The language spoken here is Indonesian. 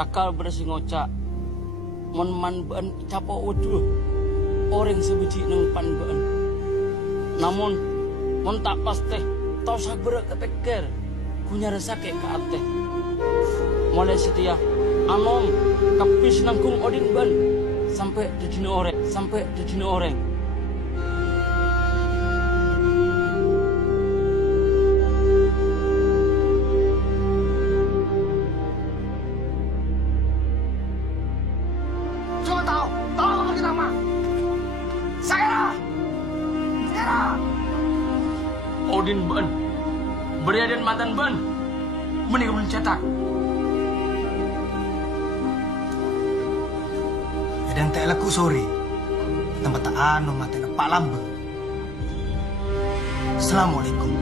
lakal berasi ngocak mon man ben capo waduh orang sebiji nang pan ben namun mon tak pas teh tau sabar keteker punya rasa ke ateh mulai setia anom kapis nangkung odin ben sampai di dino oreng Odin ben, beriadan matan ben, menikah mencetak. Kadang tak laku sore, tempat tak anu mata Pak Lamba. Assalamualaikum.